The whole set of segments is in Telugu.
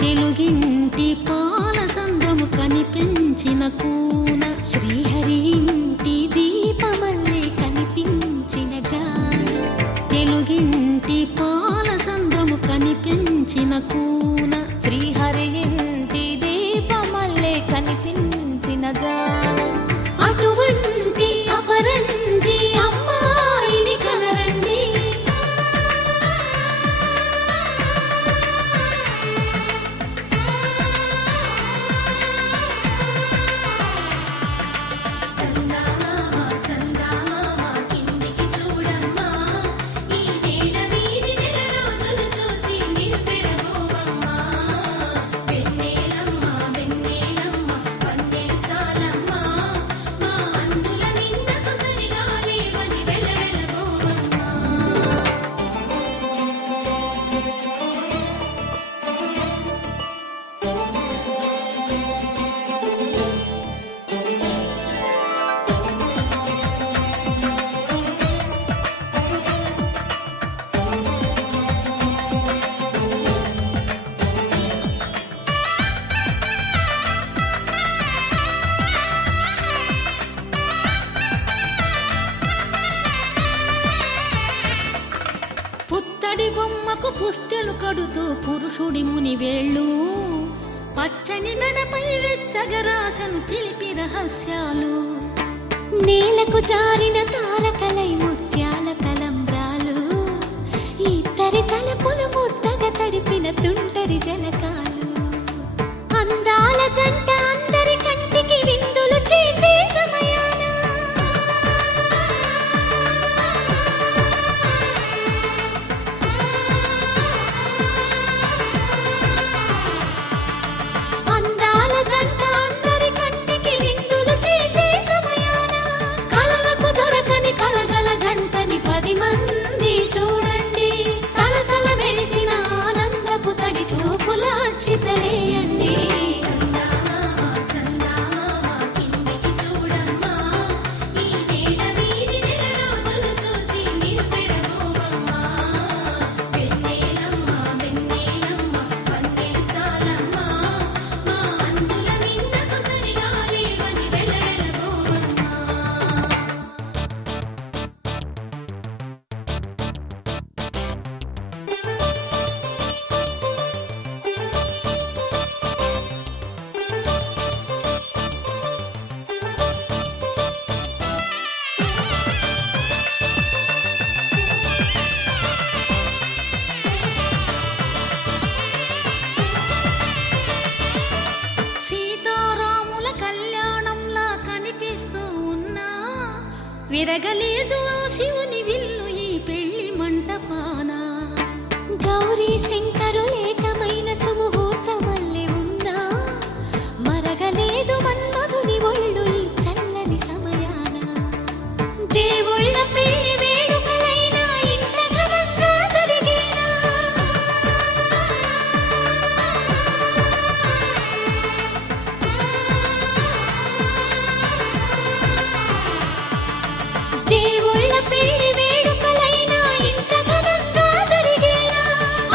తెలుగింటి పాలసంద్రము కనిపించిన కూన శ్రీహరి ఇంటి దీపమల్లే కనిపించిన జాన తెలుగింటి పాలసంద్రము కనిపించిన కూన శ్రీహరి ఇంటి దీపమల్లే కనిపించిన జాన అటువంటి అపరంజి అమ్మాయిని కనరండి బొమ్మకు పుస్తెలు కడుతూ పురుషుడి ముని వేళ్ళు పచ్చని మెడపై వెచ్చగరాసను చిలిపి రహస్యాలు నేలకు జారిన తారకలై ముత్యాల తలంబ్రాలు ఇద్దరి తలపులు ముద్దగా తడిపిన తుంటరి జలకాలు అందాల జంట అందరి కంటికి విందులు చేసే సమయాన చితలేయండి విరగలేదు శివుని విల్లు ఈ పెళ్లి మంటపాన గౌరీ శంకరు ఏకమైన సుముహూర్తమల్లె ఉన్నా మరగలేదు మన్మధుని ఒళ్ళు ఈ చల్లని సమయాన దేవుళ్ళ పెళ్లి వేడుకలైనా ఇంత ఘనంగా జరిగేనా దేవుళ్ళ పెళ్లి వేడుకలైనా ఇంత ఘనంగా జరిగేలా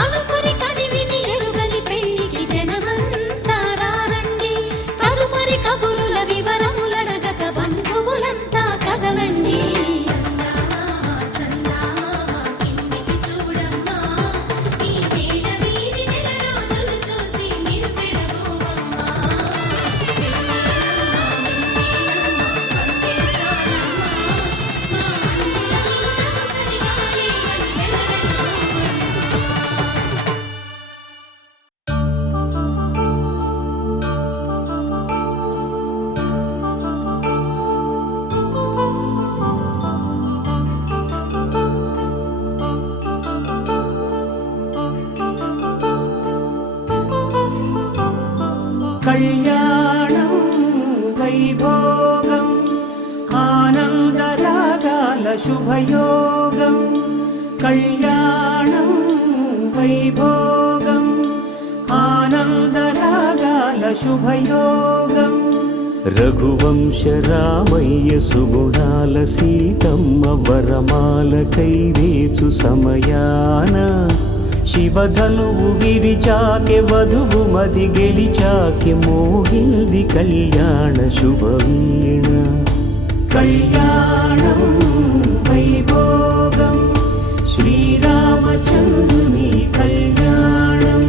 అనుకుని కదివిని ఎరుగని పెళ్లికి జనమంతా రారండి తదుపరి కబురుల వివరములడగక బంధువులంతా కదలండి కళ్యాణం వైభోగం ఆనందరాగాల శుభయోగం కళ్యాణం వైభోగం ఆనందరాగాల శుభయోగం రఘువంశ రామయ్య సుగుణాల సీతమ్మ వరమాల కైవేచు సమయాన శివధనువు విరిచాకె వధువు మది గెలిచాకె మోగింది కళ్యాణ శుభవీణ కళ్యాణం వైభోగం శ్రీరామచంద్రుని కళ్యాణం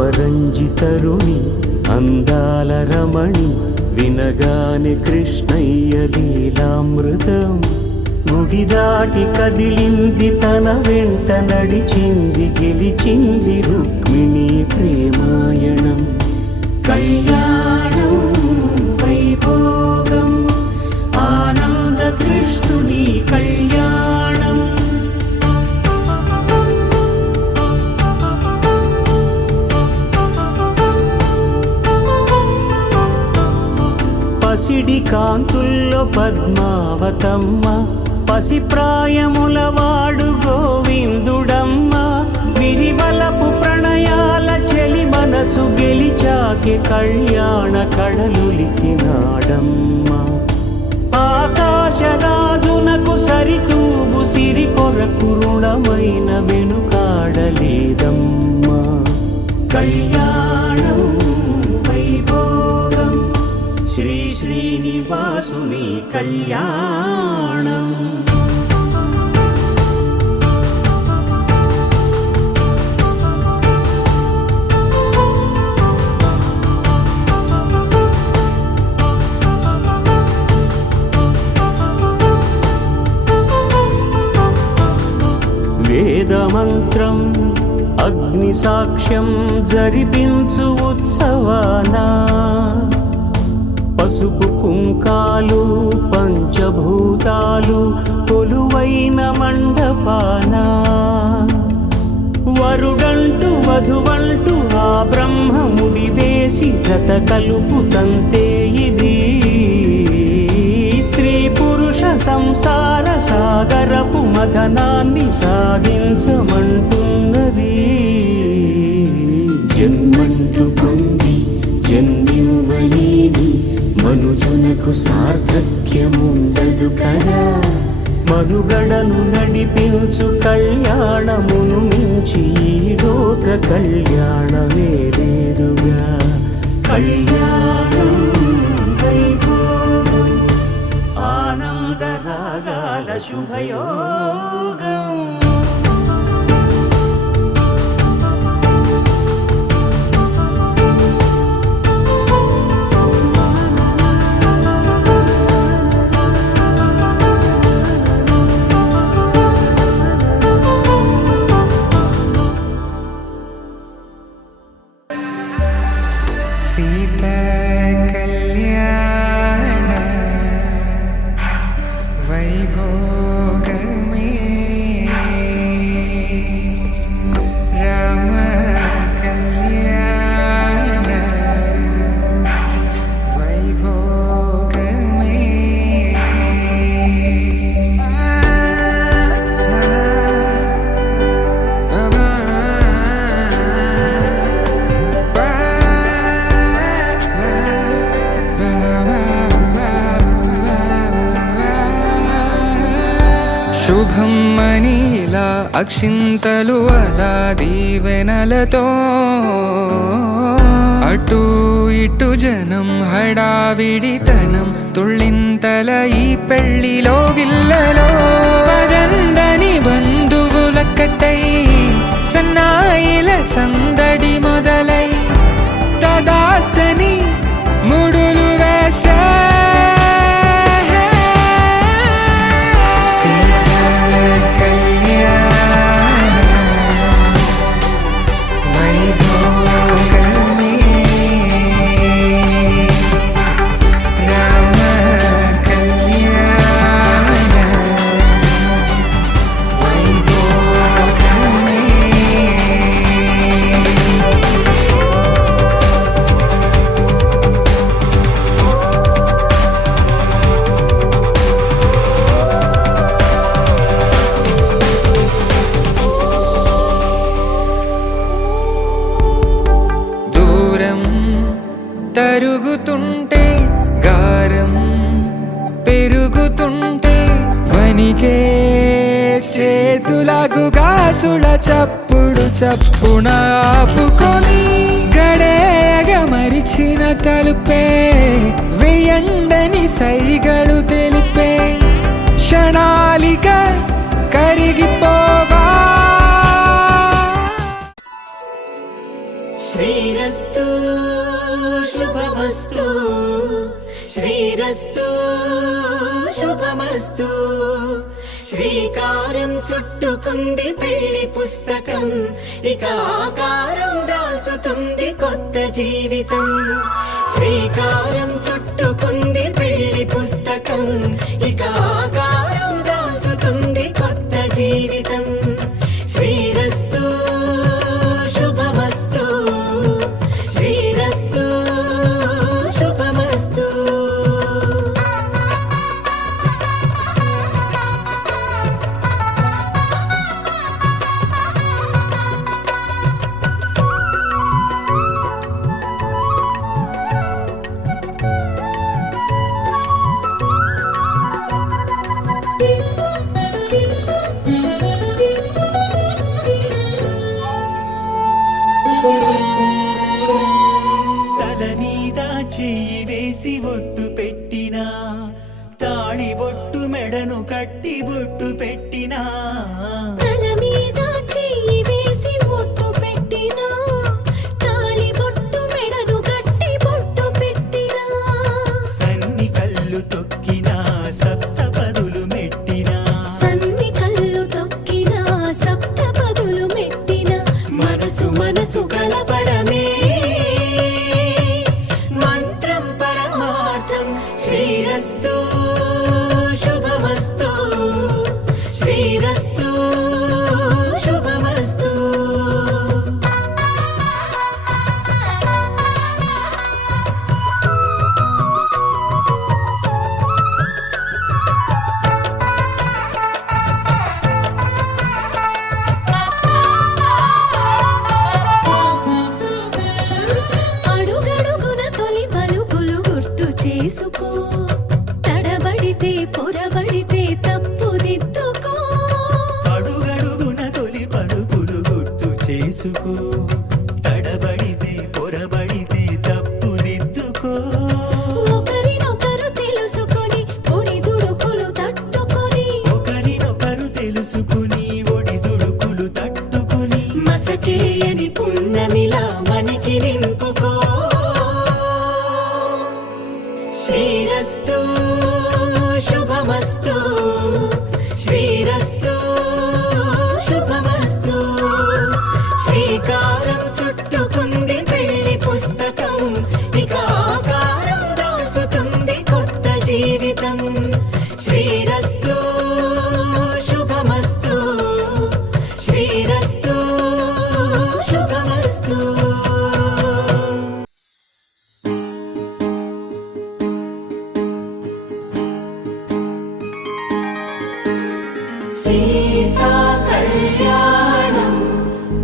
అపరంజితరుణి అందాల రమణి వినగానే కృష్ణయ్య లీలామృతం గుడి దాటి కదిలింది తన వెంట నడిచింది గెలిచింది రుక్మిణి ప్రేమాయణం కళ్యాణం వైభోగం ఆనంద కృష్ణుని కళ్యాణం పసిడి కాంతుల్లో పద్మావతమ్మ పసిప్రాయముల వాడు గోవిందుడమ్మ విరివలపు ప్రణయాల చెలి మనసు గెలిచాకె కళ్యాణ కళలులికినాడమ్మ ఆకాశరాజునకు సరితూబు సిరి కొరకు రుణమైన వెనుకాడలేదమ్మా కళ్యాణం వైభోగం శ్రీ శ్రీనివాసుని కళ్యాణం వేదమంత్రం అగ్ని సాక్ష్యం జరిపించు ఉత్సవానా పసుపు కుంకాలు పంచభూతాలు కొలువైన మండపాన వరుడంటూ వధువంటూ ఆ బ్రహ్మముడి వేసి జత కలుపుతంతే ఇది స్త్రీ పురుష సంసార సాగరపు మథనాన్ని సాగించమంటున్నది జన్మంటూ పొంది జన్మివ్వలేని మనుజునకు సార్థక్యముండదు కదా మనుగడను నడిపించు కళ్యాణమును మించి ఈ లోక కళ్యాణమే లేదుగా కళ్యాణం వైభోగం ఆనందరాగాల శుభయోగం శుభం మనీలా అక్షింతలు అలా దీవెనలతో అటు ఇటు జనం హడావిడితనం తుళ్ళింతల ఈ పెళ్లిలో గిల్లలో పదందని బంధువులక్కటై సన్నాయిల సందడి మొదలై తదాస్తని ముడులు వేసా చప్పుడు చప్పున ఆపుకొని గడేయగ మరిచిన తలుపే వేయండని సైగడు తెలిపే క్షణాలిక కరిగిపోవా. శ్రీరస్తు శుభమస్తు శ్రీరస్తు శుభమస్తు శ్రీకారం చుట్టుకుంది పెళ్లి పుస్తకం ఇక ఆకారం దాల్చుతుంది కొత్త జీవితం. శ్రీకారం చుట్టుకుంది పెళ్లి పుస్తకం ఇక ఆకారం దాల్చుతుంది కొత్త జీవితం. శ్రీరస్తు శుభమస్తు శ్రీరస్తు శుభమస్తు. తల మీద చెయ్యి వేసి ఒట్టు పెట్టినా తాళి బొట్టు మెడను కట్టి బొట్టు పెట్టినా తల మీద చెయ్యి వేసి బొట్టు పెట్టినా తాళి బొట్టు మెడను కట్టి బొట్టు పెట్టినా సన్ని కళ్ళు తొక్కినా సప్త పదులు మెట్టినా సన్ని కళ్ళు తొక్కినా సప్త పదులు మెట్టినా మనసు మనసు కలపడమే మంత్రం పరమార్థం. శ్రీరస్తు శుభమస్తు శ్రీరస్తు శుభమస్తు. అడుగడుగున తొలి పలుకులు గుర్తు చేసుకో తడబడితే పొరబడితే తప్పు దిద్దుకో అడుగడుగున తొలి పలుకులు గుర్తు చేసుకో తడబడితే పొరబడితే తప్పు దిద్దుకో. ఒకరినొకరు తెలుసుకొని ఒడిదుడుకులు తట్టుకొని ఒకరినొకరు తెలుసుకుని ఒడిదుడుకులు తట్టుకుని మసకేయని పున్నమిలా మనకి నింపుకో. శ్రీరస్తు శుభమస్తు శ్రీరస్తు శుభమస్తు శ్రీకారం చుట్టుకుంది పెళ్లి పుస్తకం ఇక ఆకారం దాల్చుతుంది కొత్త జీవితం. శ్రీరస్తు శుభమస్తు శ్రీరస్తు శుభమస్తు. సీతా కళ్యాణం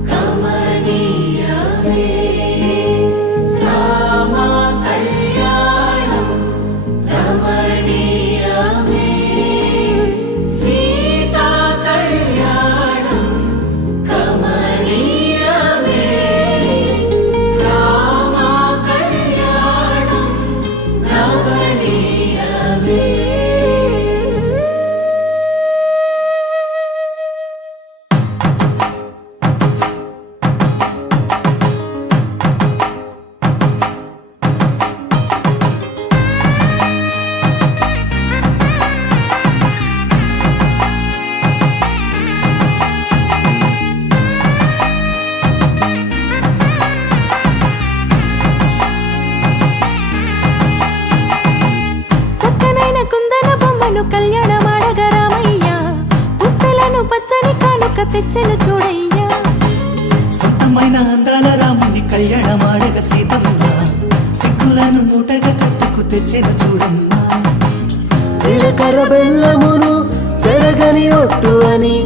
కమనీయమే రామ కళ్యాణం రమణీయమే. సీతా కళ్యాణం కమనీయమే రామ కళ్యాణం రమణీయమే. చక్కనైన కుందన బొమ్మను కళ్యాణమాడగా రామయ్య పుస్తలను పచ్చని కానుక తెచ్చెను చూడయ్యా. సొంతమైన అందాల రాముని కళ్యాణమాడగ సీతమ్మ సిగ్గులను మూటగా కట్టుకు తెచ్చిన చూడమ్మా. జీలకర్ర బెల్లమును చెరగని ఒట్టు అని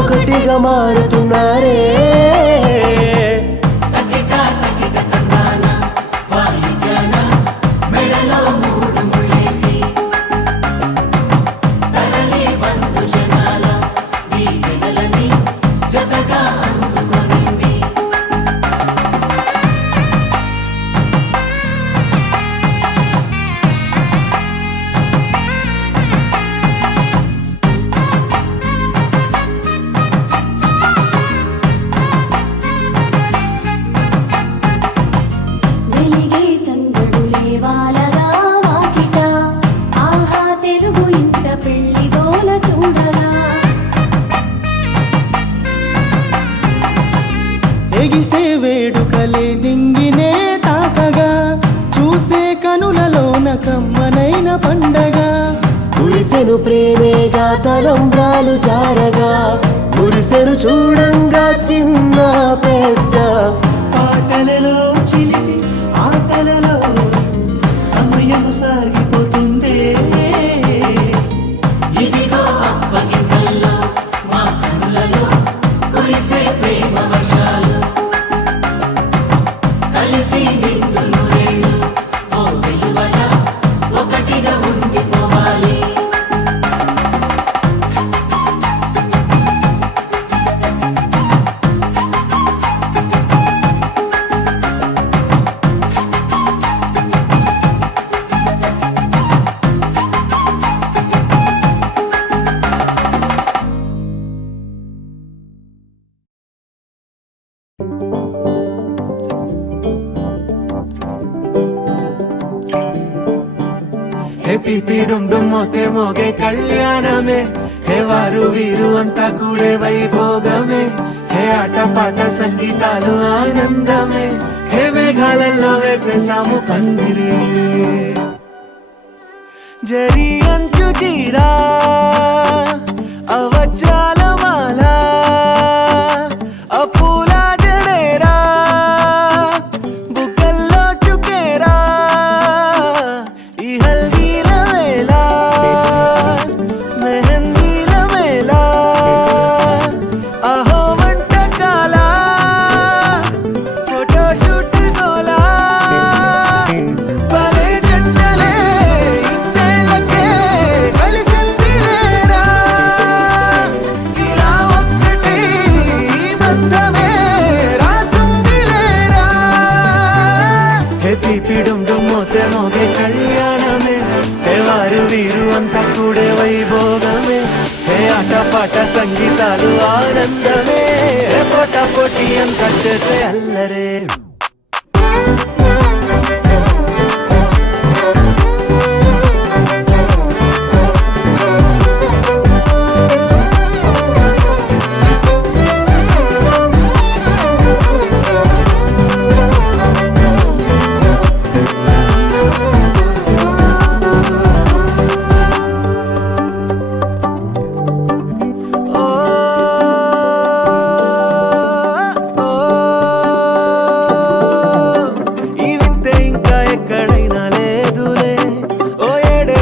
ఒకటిగా మారుతున్నారే. మెడలో మూడు ముళ్ళేసి తరలి బంధు జనాల దీవెనలని జతగా పండగ కురిసెను ప్రేమేగా తలంబ్రాలు జారగా మురిసెను చూడంగా చిన్న పెద్ద పాటలలో చిలిపి ఆటలలో సమయము సాగిపోతుందే ఇదిగో అప్పగింతల్లో మా కనులలో కురిసే ప్రేమ వర్షాలు కలిసి నిండు నూరేళ్ళు ఓ వెలువల ఒకటిగా ఉండిపోవాలి హే పిపిడుం డుమ్మోతే మోగే కళ్యాణమే హే వారు వీరు అంతా కూడే వైభోగమే హే ఆటపాట సంగీతాలు ఆనందమే హే మేఘాలలో వేసేసాము పందిరి జరి అంచు చీరా అవజ్రాల మాల అపూల జడేరా బుగ్గల్లో చుకేరా ఈ హల్దీల వేళ మెహందీల మేళ అహో వంటకాల ఫోటోషూట్ గోలా భలే జంటలే ఇన్నేళ్ళకే కలిసిందిలేరా ఇలా ఒక్కటి బంధమే రాసుందిలేరా హే పిపిడుం డుమ్మోతే మోగే కళ్యాణమే హే వారు వీరు అంతా కూడే వైభోగమే హే ఆటపాట సంగీతాలు ఆనందమే హే పోటా పోటీ అంతా చేసే అల్లరే ఈ వింతే ఇంకా ఎక్కడైనా లేదులే ఓ ఏడు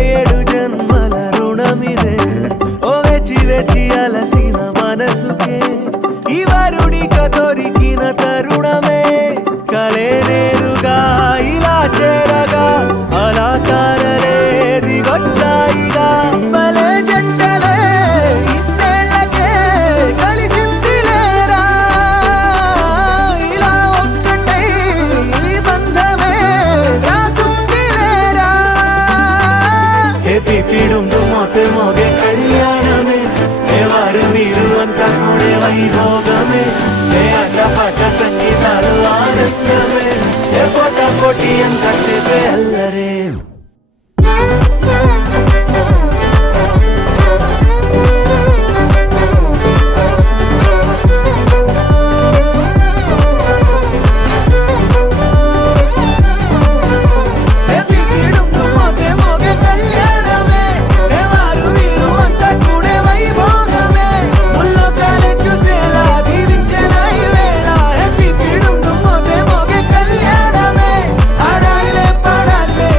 జన్మల రుణమిదే ఓ వేచి వేచి అలసిన మనసుకే ఈ వరుడిక దొరికిన తరుణమే కలే నేరుగా ఇలా చేరగా అలా కారలే దిగొచ్చాయిగా భలే జంటలే ఇన్నేళ్ళకే కలిసిందిలేరా ఇలా ఒక్కటై ఈ బంధమే రాసుందిలేరా హే పిపిడుం డుమ్మోతే మోగే కళ్యాణమే హే వారు వీరు అంతా కూడే వైభోగమే హే ఆటపాట సంగీతాలు ఆనందమే హే పోటా పోటీ అంతా చేసే అల్లరే హే పిపిడుం డుమ్మోతే మోగే కళ్యాణమే హే వారు వీరు అంతా కూడే వైభోగమే ముల్లోకాలే చూసేలా దీవించేలా ఈ వేళ హే పిపిడుం డుమ్మోతే మోగే కళ్యాణమే ఆడాలే పాడాలే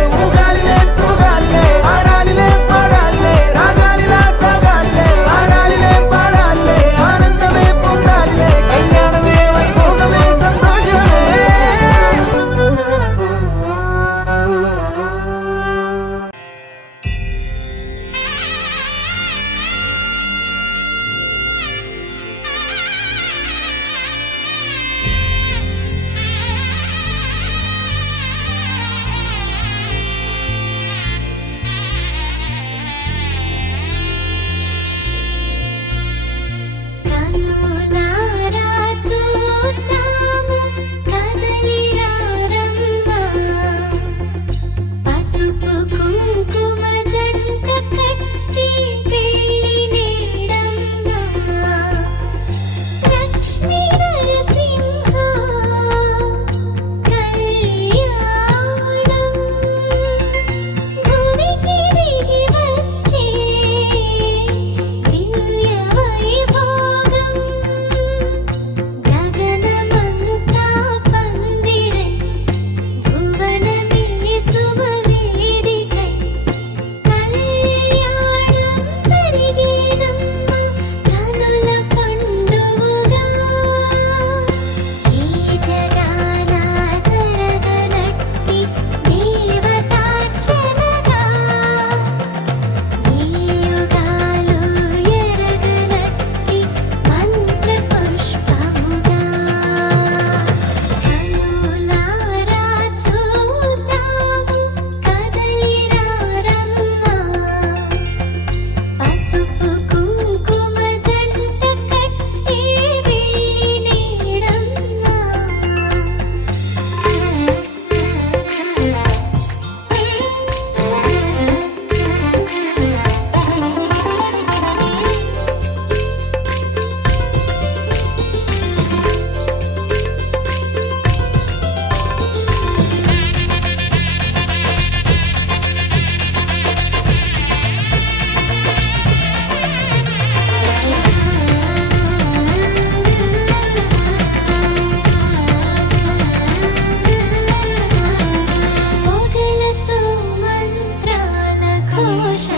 సంతోష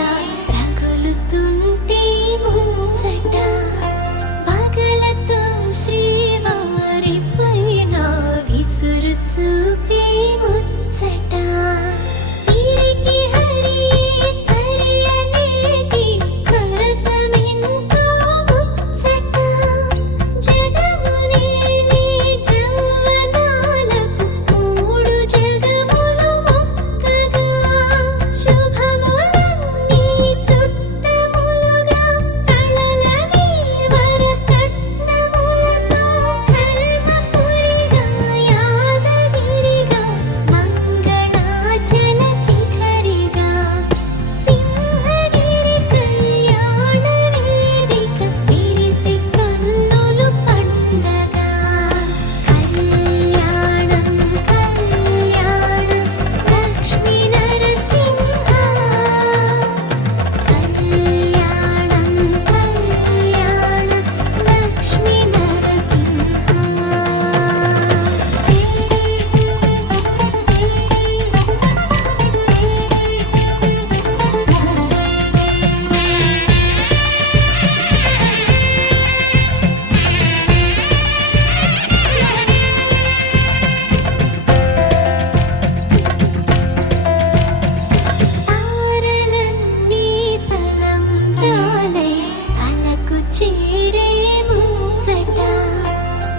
రగులుతుంటే ముంచట పగలతో శ్రీవారి పైన విసురు చూపే ముచ్చట సిరికి హరి సరియనేటి సరసమెంతో ముచ్చట జగమునేలే జవ్వనాలకు మూడు జగములు మొక్కగా శుభములన్నీ చుట్టములుగా కళలని వరకట్నములతో ధర్మపురిగా యాదగిరిగా మంగళాచల శిఖరిగా సింహగిరి కళ్యాణ వేదిక విరిసి కన్నులు పండగ కళ్యాణం కళ్యాణం లక్ష్మీ నరసింహ కళ్యాణం కళ్యాణం లక్ష్మీ తారలన్నీ తలంబ్రాలై తలకు చేరే ముంచట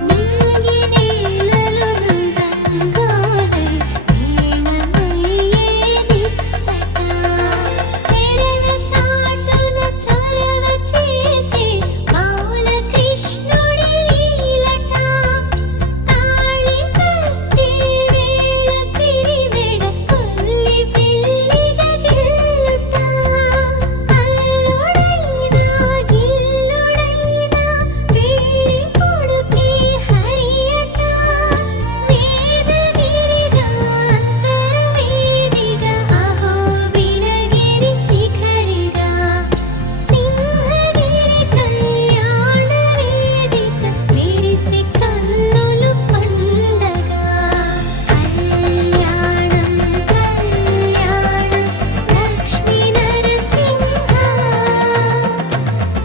నింగి నేలలో మృదంగాలై వీణమయ్యే నిచ్చట తెరల చాటున చొరవ చేసే బాలకృష్ణుడి లీలట తాళి కట్టే వేళ సిరివెడ కొల్లి పిల్లిగా గిల్లుట అల్లుడైనా గిల్లుడైనా వేడి కొడుకే హరియట వేదగిరిగా అంతర్వేదిగా అహోబిలగిరి శిఖరిగా సింహగిరి కళ్యాణ వేదిక విరిసి కన్నులు పండగ కళ్యాణం కళ్యాణం లక్ష్మీ నరసింహ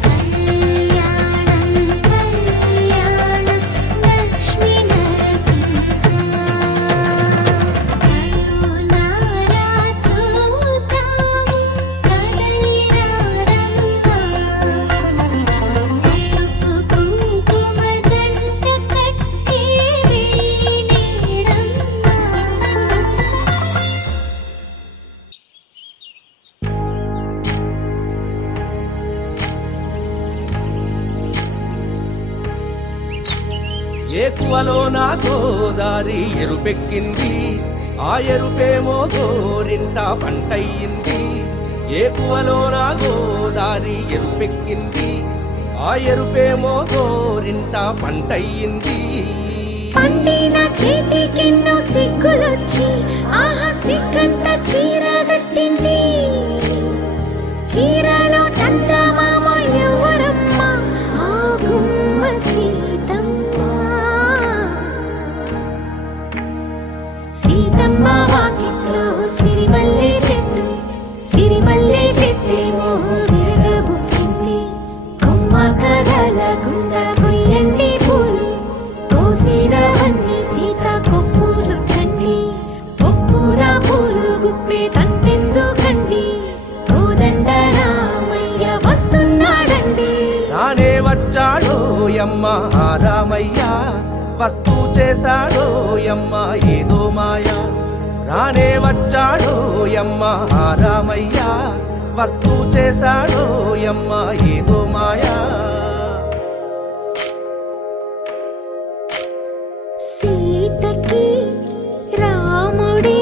కళ్యాణం కళ్యాణం లక్ష్మీ నరసింహ కనులారా చూతాము కదలిరా రంగా పసుపు కుంకుమ జంట కట్టి వెళ్ళి నీడమ్మ ఏకువలో నా గోదారి ఎరుపెక్కింది ఆ ఎరుపేమో గోరింట పంటయ్యింది ఏకువలో నా గోదారి ఎరుపెక్కింది ఆ ఎరుపేమో గోరింట పంటయ్యింది పండిన చేతికెన్నో సిగ్గులొచ్చి ఆహా సిగ్గంత చీర కట్టింది చీరలో చందమామ ఎవరమ్మ ఆ గుమ్మ సీతమ్మ సీతమ్మ వాకిట్లో సిరిమల్లె చెట్టేమో విరగబూసింది కొమ్మ కదలకుండా కొయ్యండి పూలు కోసిరవన్నీ సీత కొప్పు చుట్టండి ఒప్పున పూలు గుప్పే తంతెందుకండి కోదండ రామయ్య వస్తున్నాడండి రానే వచ్చాడో యమ్మ ఆ రామయ్య వస్తూ చేశాడో యమ్మ ఏదో మాయా రానే వచ్చాడో యమ్మ ఆ రామయ్య వస్తూ చేశాడో యమ్మ ఏదో మాయా సీతకి రాముడే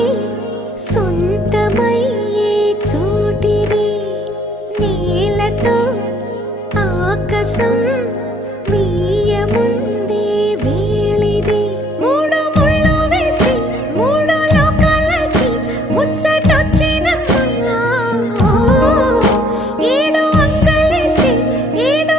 సొంతమయ్యే చోటిది నేలతో ఆకాశం వీయముందే వేళిది మూడు ముళ్ళు వేస్తే మూడు లోకాలకి ముచ్చటొచ్చినమ్మా ఏడు అంగలేస్తే ఏడు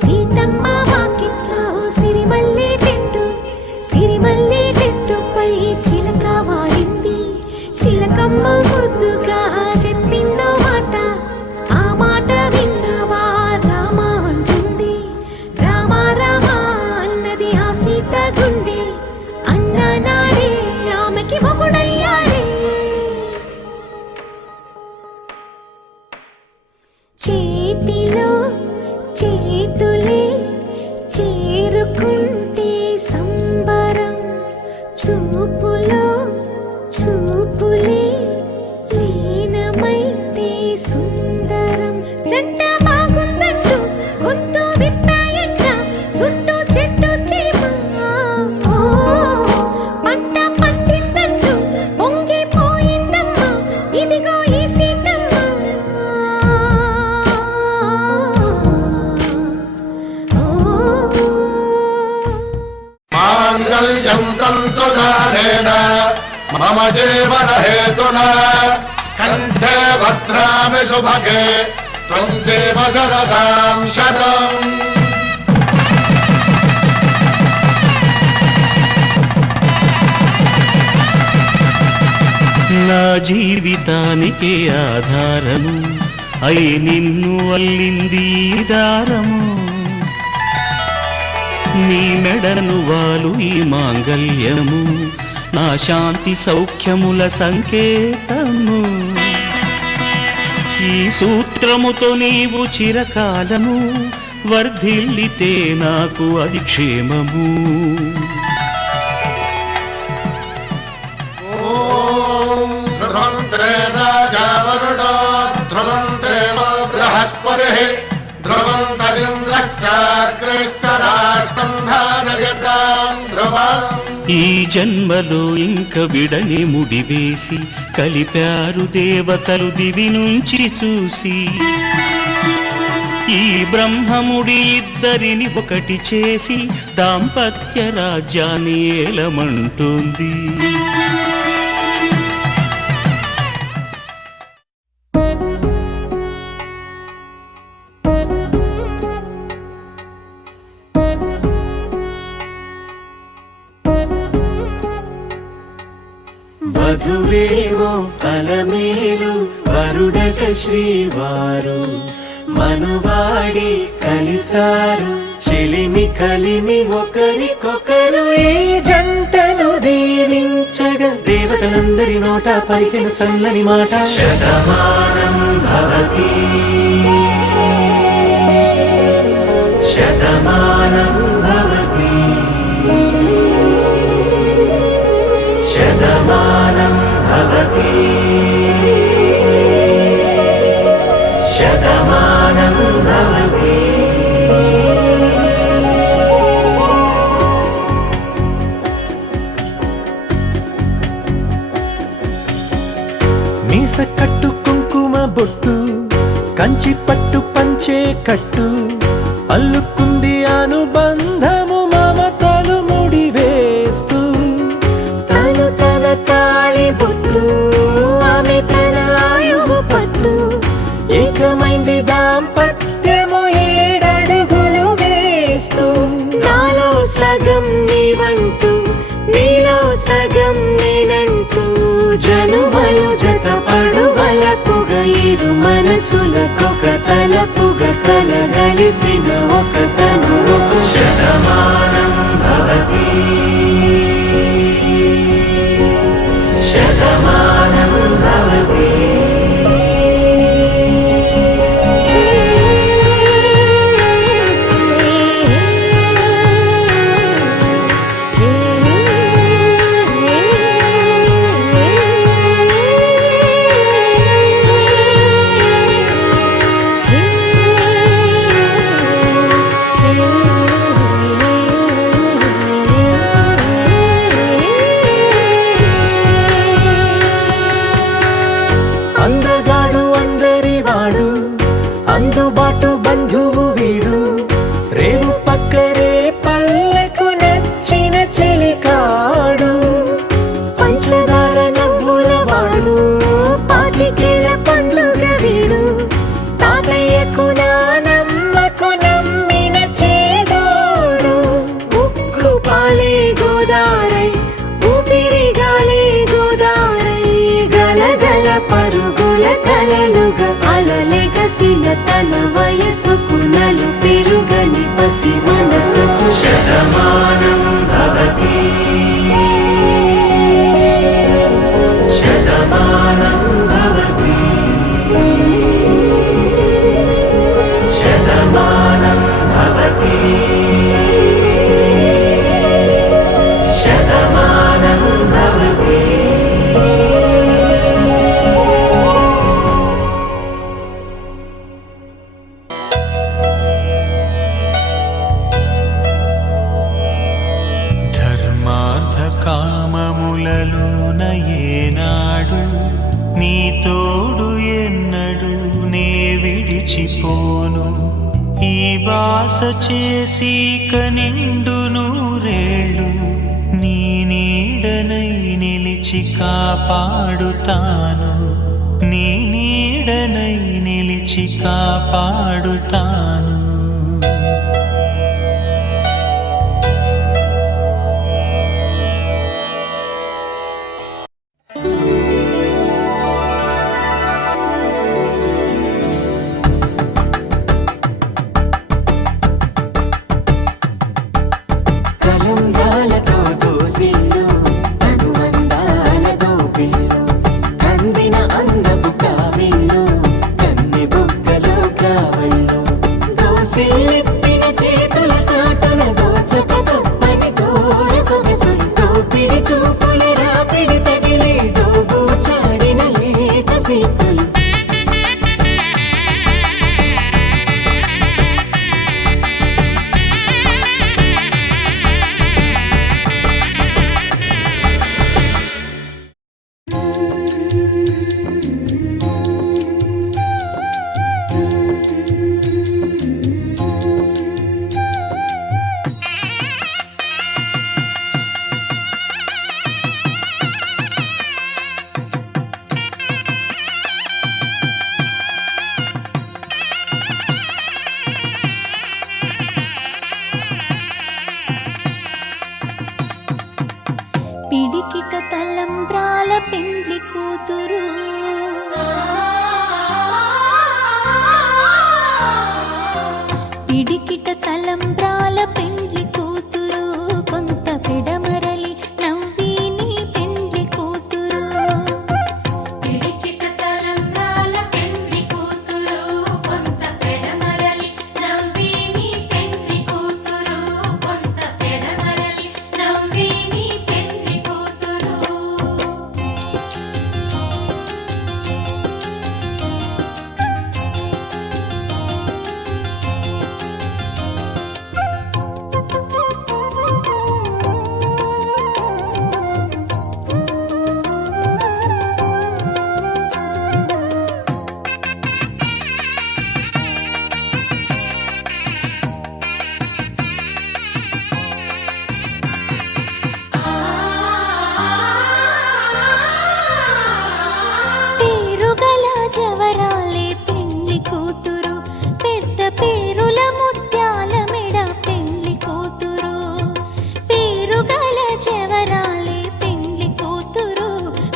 సీతమ్మ వాకిట్లో సిరిమల్లె చెట్టు, సిరిమల్లె చెట్టుపై చిలక వాలింది. చిలకమ్మ ముద్దుగా చెప్పిందో మాట, ఆ మాట విన్నవా రామ అంటుంది. రామ రామ అన్నది ఆ సీత గుండె, అన్న నాడే ఆమెకి మొగుడయ్యాడే. చేతిలో చేతులే చేరుకుంటే సంబరం, చూపులో చూపులే లీనమైతే సుందరం. జంట బాగుందంటూ గొంతు విప్పాయంట, చుట్టూ చెట్టు చీమ. ఓ, పంట పండిందంటూ పొంగిపోయిందమ్మా, ఇదిగో ఈ సీతమ్మ. మాంగళ్యం తంతునానేన మమ జీవన హేతునా కంఠే భద్రామి శుభగే త్వం జీవ శరదాం శతం. నా జీవితానికి ఆధారము అయి నిన్ను అల్లింది ఈ దారము. నీ మెడను వాలు ఈ మాంగళ్యము, నా శాంతి సౌఖ్యముల సంకేతము. ఈ సూత్రముతో నీవు చిరకాలము వర్ధిల్లితే నాకు అది క్షేమము. ఓం ధ్రువంతే రాజా వరుణో ధ్రువంతే బృహస్పతిః ధ్రువంతరింద్రశ్చాగ్రేశ్చ రాష్ట్రం ధారయతాం ధ్రువం. ఈ జన్మలో ఇంక విడని ముడివేసి కలిపారు దేవతలు దివి నుంచి చూసి. ఈ బ్రహ్మముడి ఇద్దరిని ఒకటి చేసి దాంపత్య రాజ్యాన్ని ఏలమంటుంది. వధువేమో అలమేలు వరుడట శ్రీవారు, మనువాడి కలిసారు చెలిమి కలిమి ఒకరికొకరు. ఈ జంటను దీవించగా దేవతలందరి నోట పలికిన చల్లని మాట. శతమానం భవతి శతమానం భవతి శతమానం భవతి శతమానం భవతి. మీస కట్టు కుంకుమ బొట్టు కంచి పట్టు పంచే కట్టు అల్లుకుంది అనుబంధము మమతలు ముడివేస్తూ. తను తన తాళి బొట్టు, ఆమె తన ఆయువు పట్టు. ఏకమైంది దాంపత్యము 7 అడుగులు వేస్తూ. నాలో సగం నీవంటూ, నీలో సగం నేనంటూ. జనుమలు జత పడువలపుగ ఇరు మనసులకొక తలపుగ కలగలిసిన ఒక తను ఒక. శతమానం భవతి శతమానం భవతి. నిండిన తన వయసుకు నలు పెరుగని పసి మనసుకు శతమానం భవతి శతమానం భవతి శతమానం భవతి శతమానం భవతి. ధర్మార్థ కామములలోన ఏనాడు నీ తోడు ఎన్నడు నే విడిచిపోను. ఈ వాస చేసి కనిండు నూరేళ్ళు నీ నీడనై నిలిచి కాపాడుతాను. నీ నీడనై నిలిచి కాపాడుతాను. కలంబ్రాలతో దోసిళ్ళు అనుబంధాలతో పిల్లు అందిన అందపు కావిళ్ళు కన్నె బుగ్గలో గ్రావళ్ళు దోసిళ్ళెత్తిన చేతుల చాటున దోచక తప్పని దూర సొగసులు దోపిడి చూపుల రాపిడి తగిలి దోబూచాడిన లేత సీపులు పిడికిట తలంబ్రాల పెండ్లి కూతురు పిడికిట తలంబ్రాల పెండ్లి కూతురు కొంత పెడమరలి నవ్వి నీ పెండ్లి కూతురు పిడికిట తలంబ్రాల పెండ్లి కూతురు కొంత పెడమరలి నవ్వి నీ పెండ్లి కూతురు కొంత పెడమరలి నవ్వి నీ పెండ్లి కూతురు. పేరుగల జవరాలే పెండ్లి కూతురు పెద్ద పేరుల ముత్యాల మెడ పెండ్లి కూతురు పేరుగల జవరాలే పెండ్లి కూతురు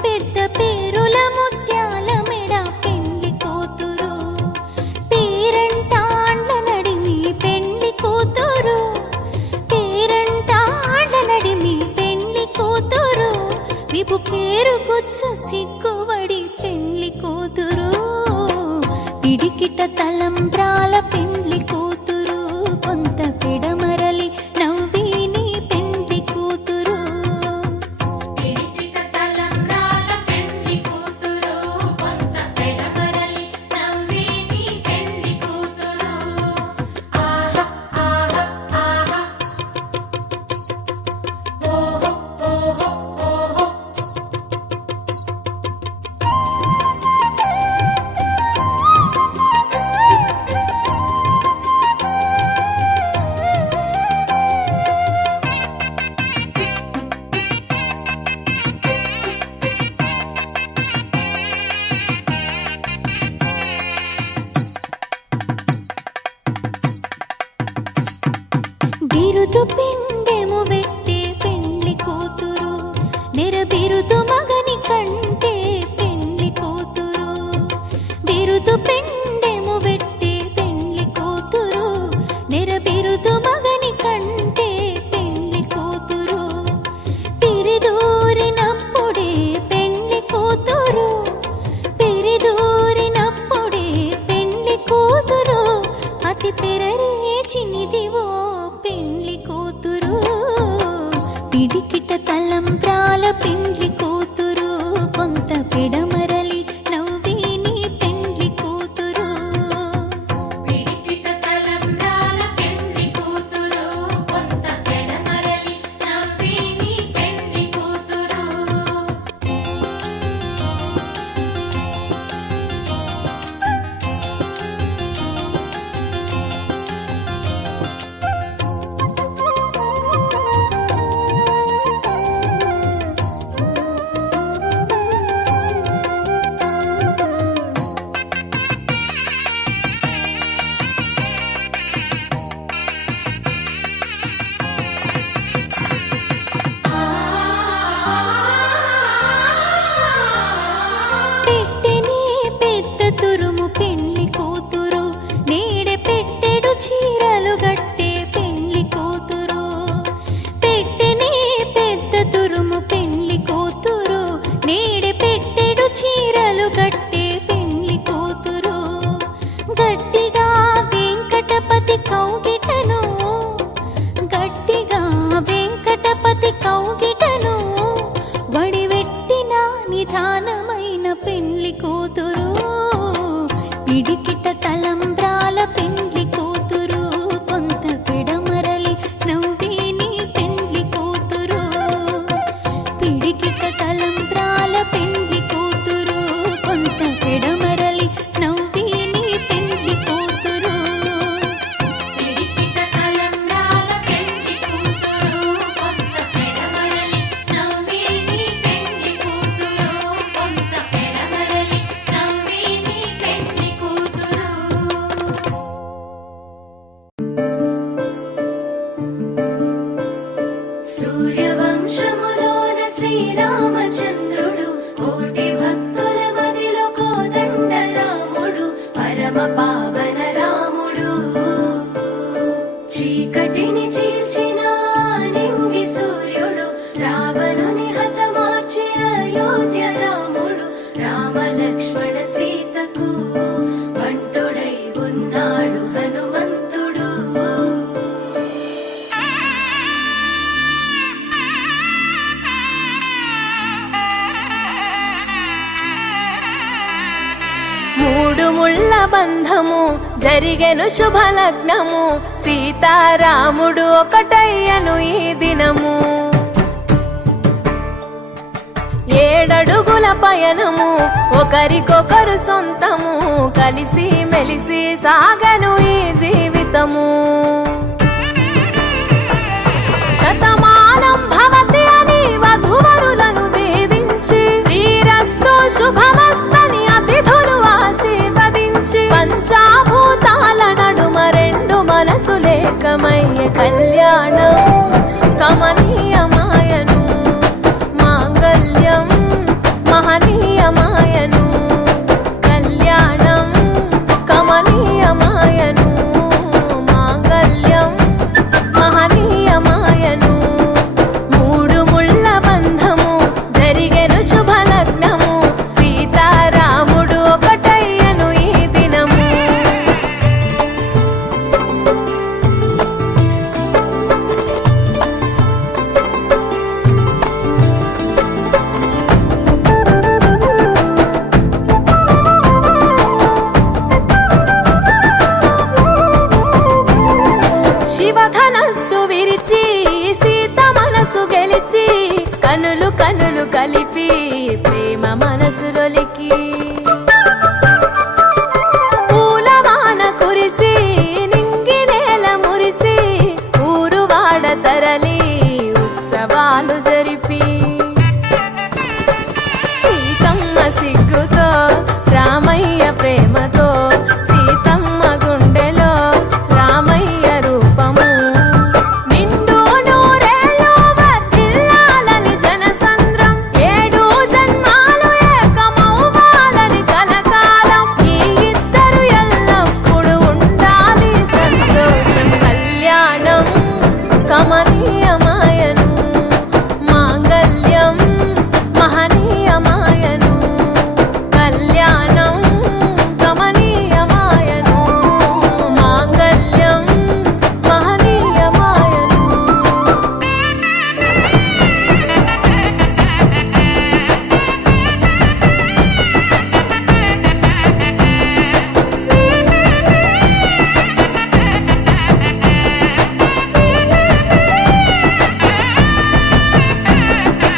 పెద్ద పేరుల ముత్యాల మెడ పెండ్లి కూతురు పేరంటాండ్ల నడిమి పెండ్లి కూతురు పేరంటాండ్ల నడిమి పెండ్లి కూతురు విపు పేరు గుచ్చ సిగ్గువడి పెండ్లి కూతురు పిడికిట తలంబ్రాల పెండ్లి కూతురు కొంత పెడమరలి నవ్వి నీ పెండ్లి కూతురు పిడికిట తలంబ్రాల పెండ్లి కూతురు కొంత పెడమరలి నవ్వి నీ పెండ్లి కూతురు. ఆహా ఆహా ఆహా ఓహో ఓహో ఓహో బిరుదు పిండెము వెట్టే పెండ్లి కూతురు నెర బిరుదు మగని కంటే పెండ్లి కూతురు బిరుదు పిండెము వెట్టే చీకటిని చీల్చిన నింగి సూర్యుడు రావణుని హతమార్చి అయోధ్య రాముడు రామ లక్ష్మణ సీతకు బంటుడై ఉన్నాడు హనుమంతుడు. మూడు ముళ్ళ బంధము జరిగెను శుభలగ్నము సీతారాముడు ఒకటయ్యను ఈ దినము. 7 అడుగుల పయనము ఒకరికొకరు సొంతము కలిసి మెలిసి సాగను ఈ జీవితము. శతమానం భవతి అని వధువరులను దీవించి శ్రీరస్తు శుభమస్తని అతిథులు ఆశీర్వదించి పంచాభూతాల నడుమ 2 మనసులేకమయ్య కళ్యాణం కమనీయమాయను మాంగళ్యం మహనీయమాయను కళ్యాణం కమనీయమాయను మాంగళ్యం మహనీయమాయను. 3 ముళ్ళ బంధము జరిగెను శుభలగ్నము సీతారాముడు ఒకటయ్యను ఈ దినము. శివధనస్సు విరిచి సీత మనసు గెలిచి కనులు కనులు కలిపి ప్రేమ మనసులొలికి పూలవాన కురిసి నింగి నేల మురిసి ఊరువాడ తరలి ఉత్సవాలు జరిపి సీతమ్మ సిగ్గుతో రామయ్య ప్రేమతో సీతమ్మ గుండెలో రామయ్య రూపము నిండు నూరేళ్ళు వర్ధిల్లాలని జనసంద్రం 7 జన్మాలు ఏకమవ్వాలని కలకాలం ఈ ఇద్దరు ఎల్లప్పుడూ ఉండాలి సంతోషం. కళ్యాణం కమనీయమాయను మాంగళ్యం మహనీయమాయను కళ్యాణం కమనీయమాయను మాంగళ్యం మహనీయమాయను.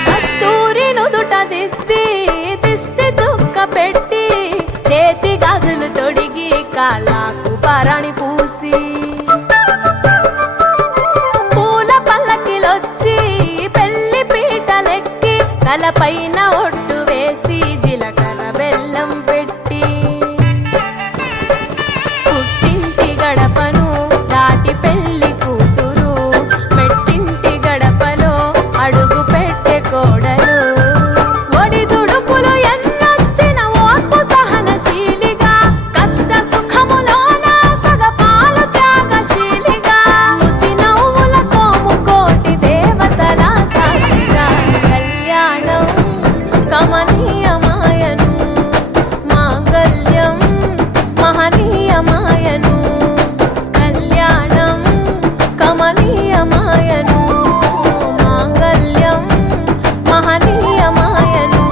కస్తూరి నుదుట దిద్ది దిష్టి చుక్క పెట్టి చేతి గాజులు తొడిగి కాళ్ళకు పారాణి పూసి పూల పల్లకిలొచ్చి పెళ్లి పీటలెక్కి తలపైన ఒట్టు వేసి జీలకర్ర బెల్లం పెట్టి పుట్టింటి గడపను దాటి పెళ్లి కూతురు మెట్టింటి గడపలో అడుగు పెట్టే కోడలు ఒడిదుడుకులు ఎన్నొచ్చిన ఓర్పు సహనశీలిగా కష్ట సుఖములోన సగపాలు త్యాగశీలిగా ముసి నవ్వులతో ముకోటి దేవతల సాక్షిగా కళ్యాణం కమనీయమాయను మాంగళ్యం మహనీయమాయను కళ్యాణం కమనీయమాయను మాంగళ్యం మహనీయమాయను.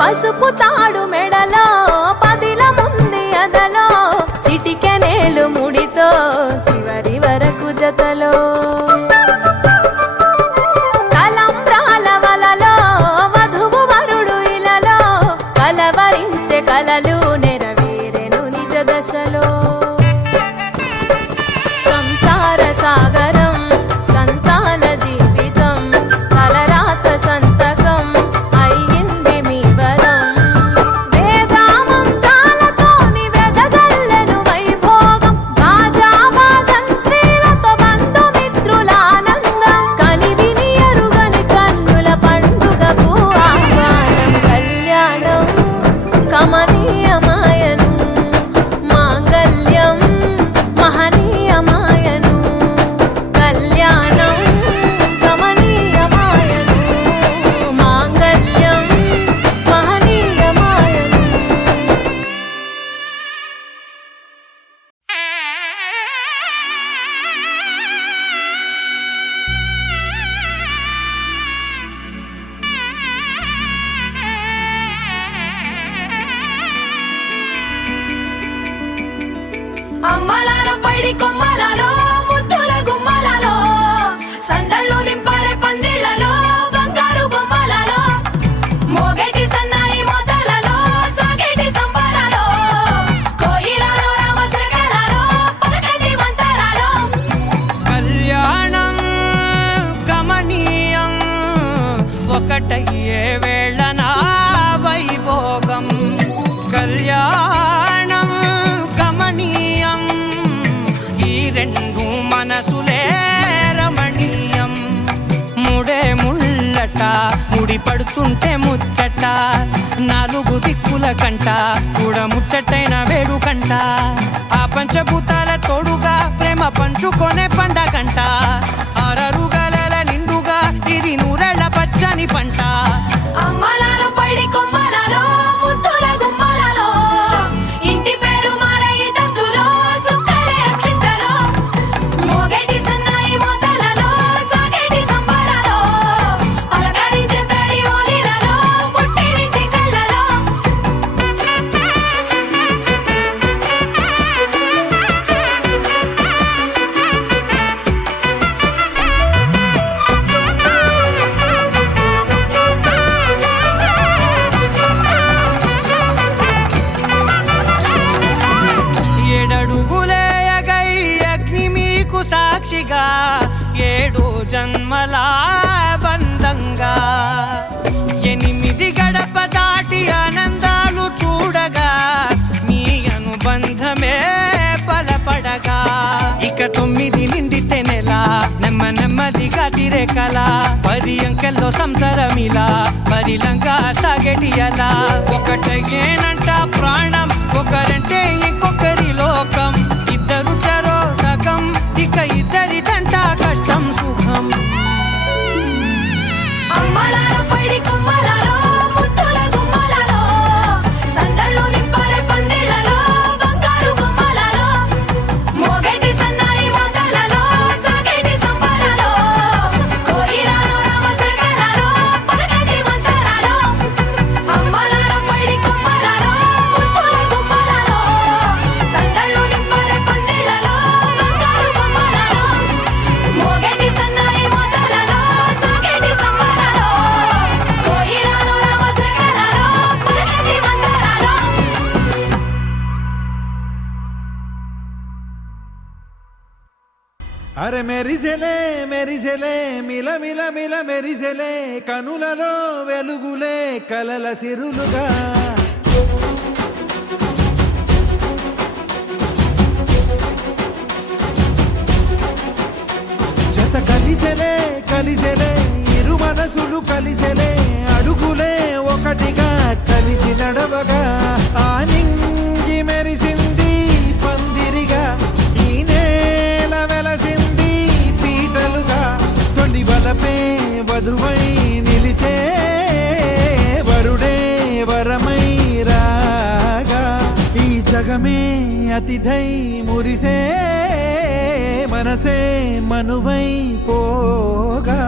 పసుపు తాడు మెడలో పదిల ముంది అదలో చిటికెనేలు ముడితో చివరి వరకు జతలో తలంబ్రాల వలలో వధువు వరుడు ఇలలో కలవరించే కలలు నెరవేరెను నిజ దశలో. సంసార సాగరం సంతాన జీవితం తలరాత సంతకం అయ్యింది మీ వరం వేదామంతాలతోని వెదజల్లెను వైభోగం పైడి కొమ్మలలో ముద్దుల గుమ్మలలో సందళ్ళు నింపారే పందిళ్లలో బంగారు బొమ్మలలో మోగేటి సన్నాయి మోతలలో సాగేటి సంబరాలో కోయిలలో రామశకలలో పలకటి మంతరాలో కళ్యాణం గమనీయం ఒకటయ్యే వేళ నా వైభోగం కళ్యాణం గమనీయం ఈ రెండు మనసులే రమణీయం ముడే ముళ్ళట ముడి పడుతుంటే ముచ్చట నాలుగు దిక్కుల కంట చూడ ముచ్చటైన వేడుకంట ఆ పంచభూతాల తోడుగా ప్రేమ పంచుకొనే పండగంట ఆరరుగల నిండుగా ఇది నూరెళ్ళ పచ్చని పంట అమ్మలాలో పైడి కొమ్మలలో ముద్దుల గుమ్మలలో ఇంటి పేరు మారయి తందులో చుక్కలే అక్షింతలో మోగేటి సన్నాయి మోతలలో సాగేటి సంబరాలో పలకరించే తడి ఓలిలలో పుట్టినింటి కళ్ళలో ఏడడుగులే ఎగై అగ్ని మీకు సాక్షిగా ఏడు జన్మల బంధంగా ఎనిమిది గడప దాటి ఆనందాలు చూడగా మీ అనుబంధమే బలపడగా ఇక 9 నిండితే నెల నెమ్మదిగా తిరేకల 10 అంకెల్లో సంసారమిలా పరిలంగా సాగేటి అలా ఒకటేనంట ప్రాణం ఒకరంటే ఇంకొకరి లోకం ఇద్దరు చరో సగం ఇక ఇద్దరిదంట కష్టం సుఖం అమ్మలాలో పైడి కొమ్మలలో ముద్దుల గుమ్మలలో సందళ్ళు నింపారే పందిళ్లలో బంగారు బొమ్మలలో మోగేటి సన్నాయి మోతలలో సాగేటి సంబరాలో కోయిలలో రామశకలలో పలకటి మంతరాలో అమ్మలాలో పైడి కొమ్మలలో ముద్దుల గుమ్మలలో సందళ్ళు నింపారే పందిళ్లలో బంగారు బొమ్మలలో మోగేటి సన్నాయి మోతలలో సాగేటి సంబరాలో కోయిలలో రామశకలలో పలకటి మంతరాలో అరే మెరిసెలే మెరిసెలే మిల మిల మిల మెరిసెలే కనులలో వెలుగులే కలల సిరులుగా జత కలిసెలే కలిసెలే ఇరు మనసులు కలిసెలే అడుగులే ఒకటిగా కలిసి నడవగా ఆ నింగి మెరిసింది పందిరిగా ఈ నేల వెలసింది పీటలుగా తొలి వలపే వధువై నిలిచే వరుడే వరమై రాగా ఈ జగమే అతిథై మురిసే మనసే మనువై పోగా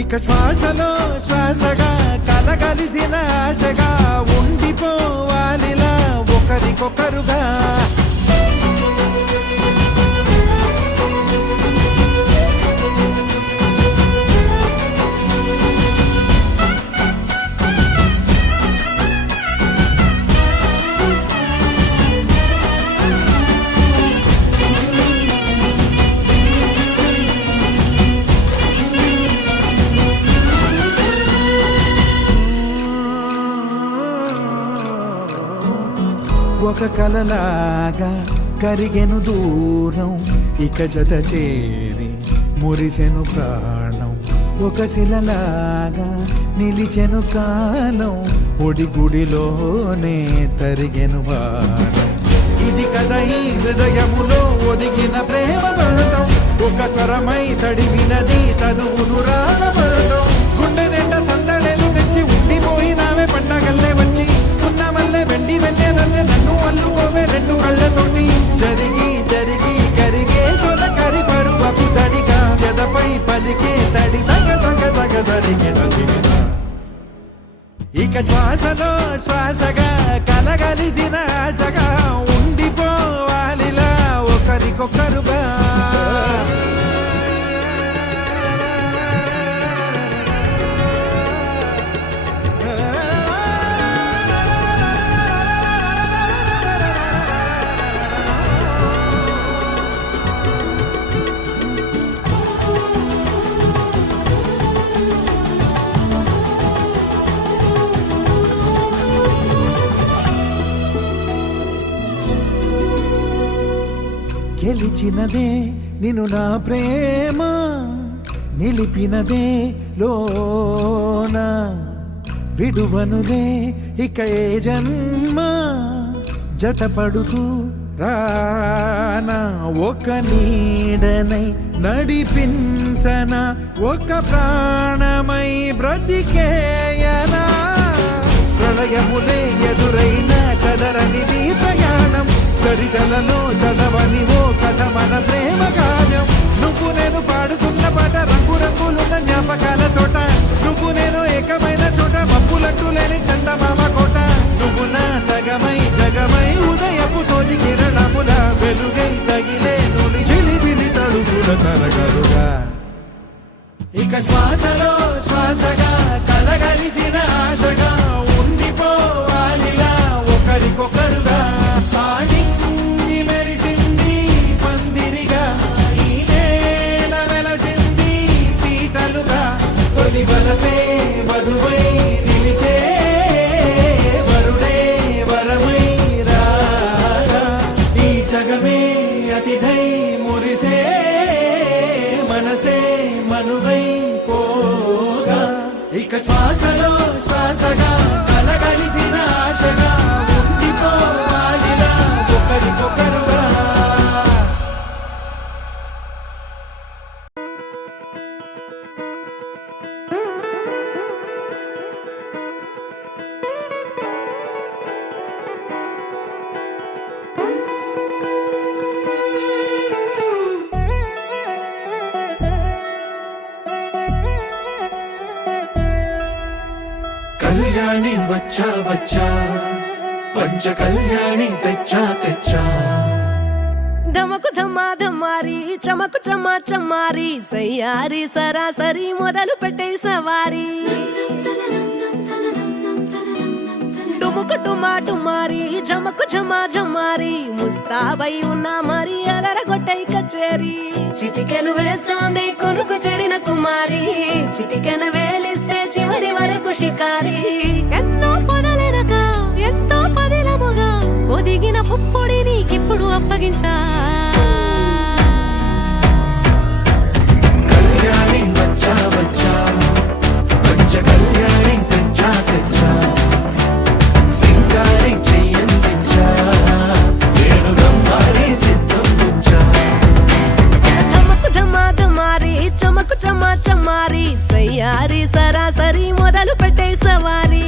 ఇక శ్వాసలో శ్వాసగా కలగలిసిన ఆశగా ఉండిపోవాలిలా ఒకరికొకరుగా ఒక కలలాగా కరిగెను దూరం ఇక జత చేరి మురిసెను ప్రాణం ఒక శిలలాగా నిలిచెను కాలం ఒడిగుడిలోనే తరిగెను వారం ఇది కదా ఈ హృదయములో ఒదిగిన ప్రేమ బంధం ఒక స్వరమై తడివినది తనువును రాగబడతాం గుండె నిండా సందడేలు తెచ్చి ఉండిపోయినావే పండగల్లే వచ్చి ఉన్న మల్లె వెండి వెన్నెలల్లే నన్ను అల్లుకోవే రెండు కళ్ళతోటి జరిగి జరిగి కరిగే తొలకరి పరువపు తడిగా ఎదపై పలికే తడి తగ తగ తగ జరిగిన ఇక శ్వాసలో శ్వాసగా కలగలిసిన ఆశగా ఉండిపోవాలిలా ఒకరికొక ఒకరికొకరుగా గెలిచినదే నిన్ను నా ప్రేమ నిలిపినదే లోన విడువనులే ఇక ఏ జన్మ జతపడుతూ రానా ఒక నీడనై నడిపించన ఒక ప్రాణమై బ్రతికేయనా ప్రళయములే ఎదురైన చదరనిది ప్రయాణం చరితలలో చదవని ఓ కథ మన ప్రేమ కావ్యం నువ్వు నేను పాడుతున్న పాట రంగు రంగులున్న జ్ఞాపకాల తోట నువ్వు నేను ఏకమైన చోట మప్పులట్టు లేని చందమామ కోట నువ్వు నా సగమై జగమై ఉదయపు తోటి కిరణముల వెలుగై తగిలే నులి చిలిపిలి తడుపుల తరగలుగా ఇక శ్వాసలో శ్వాసగా కలగలిసిన ఆశగా ఉండిపోవాలిలా ఒకరికొకరుగా ఆడింది మెరిసింది పందిరిగా ఈ నేల వెలసింది పీటలుగా తొలి వలపే వధువై నిలిచే వరుడే వరమై రాగా ఈ జగమే అతిథై మురిసే మనసే మనువై పోగా ఇక శ్వాసలో శ్వాసగా కలగలిసిన ఆశగా ఉండిపోవాలిలా ఒకరికొకరుగా కళ్యాణి వచ్చా వచ్చా పంచ కళ్యాణి తెచ్చా తెచ్చా ధమకు ధమ్మా ధమ్మారి చమకు చమ్మా చమ్మారి సయ్యారి సరాసరి మొదలు పెట్టే సవారి డుముకు డుమా డుమారి జమకు ఝమా ఝమారి ముస్తాబై ఉన్నా మరి అలరగొట్టై కచేరి చిటికెను వేస్తోంది కొనుకు చెడిన కుమారి చిటికెను వేలిస్తే చివరి వరకు షికారి ఎన్నో పొదలెనక ఎంతో పదిలముగా ఒదిగిన పుప్పొడి నీకిప్పుడు అప్పగించా కళ్యాణి వచ్చా వచ్చా పంచ కళ్యాణి తెచ్చా తెచ్చా సింగారి చెయ్యందించా ఏడు గమ్మారి సిద్ధందించా ధమకు ధమా ధమారి చమకు చమ్మా చమ్మారి సయ్యారి సరాసరి మొదలు పెట్టే సవారి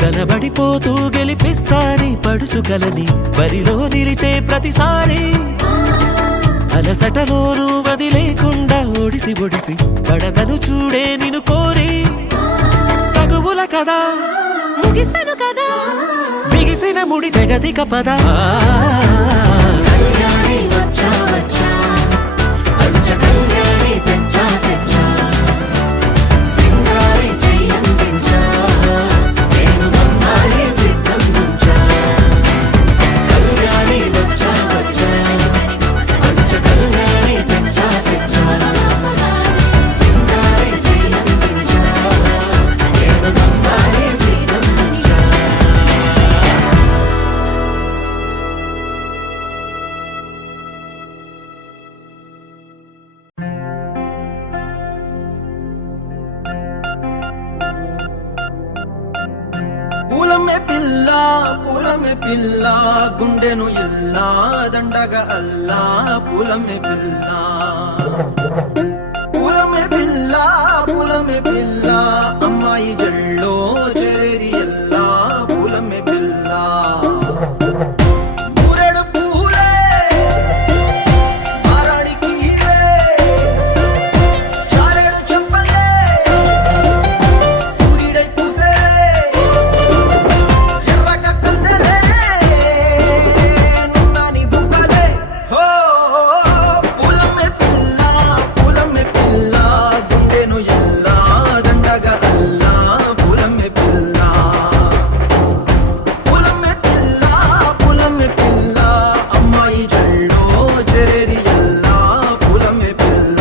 కనబడిపోతూ గెలిపిస్తాని పడుచుగలని బరిలో నిలిచే ప్రతిసారి అలసటలోనూ వదిలేకుండా ఒడిసి ఒడిసి పడతను చూడే నిన్ను కోరి తగువుల కదా ముగిసను కదా బిగిసిన ముడి తెగదిక పదా కళ్యాణి వచ్చా వచ్చా పంచ కళ్యాణి తెచ్చా తెచ్చా సింగారి చెయ్యందించా నేను గమ్మారి సిద్ధందించా పూలమే పిల్ల గుండెను ఎల్లా దండగా అల్లా పూలమే పిల్ల పూలమే పిల్ల పూలమే పిల్ల అమ్మాయి జల్లో చేరి ఎల్లా పూలమే పిల్ల మూరెడు పూలే మారాడికి చారెడు చెప్పలే సూర్యుడై పూసే ఎర్రగా కందలే నున్నాని బుక్కలే హో పూలమే పిల్ల గుండెను ఎల్లా దండగా అల్లా పూలమే పిల్ల పూలమే పిల్ల అమ్మాయి జల్లో చేరి ఎల్లా పూలమే పిల్ల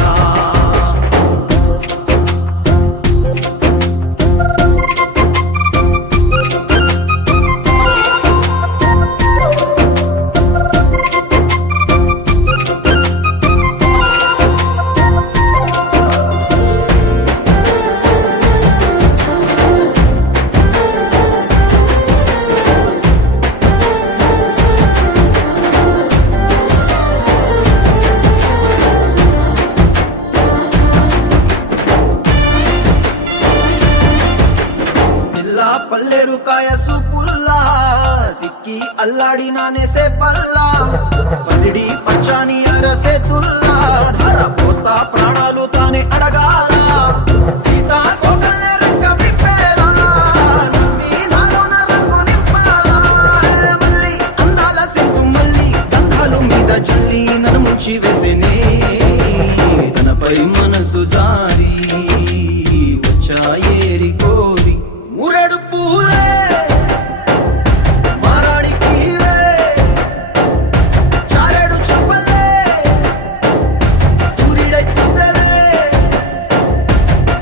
పిల్ల పల్లెరు కాయ సూపుల్లా సిక్కి అల్లాడి నానేసే పల్లా పసిడి పచ్చాని అరసే తుల్లా ధర పోస్తా ప్రాణాలు తానే అడగాల సీతా కోకల్లే రెక్క విప్పేలా నవ్వి నాలోన రంగు నింపాలా మళ్ళీ అందాల సిగ్గు మళ్ళీ గంధాలు మీద జల్లి నన్ను ముంచి వేసేనే తనపై మనసు జారి వచ్చాయేరి కోరి మూరెడు పూలే మారాడికి చారెడు చెప్పలే సూర్యుడై పూసలే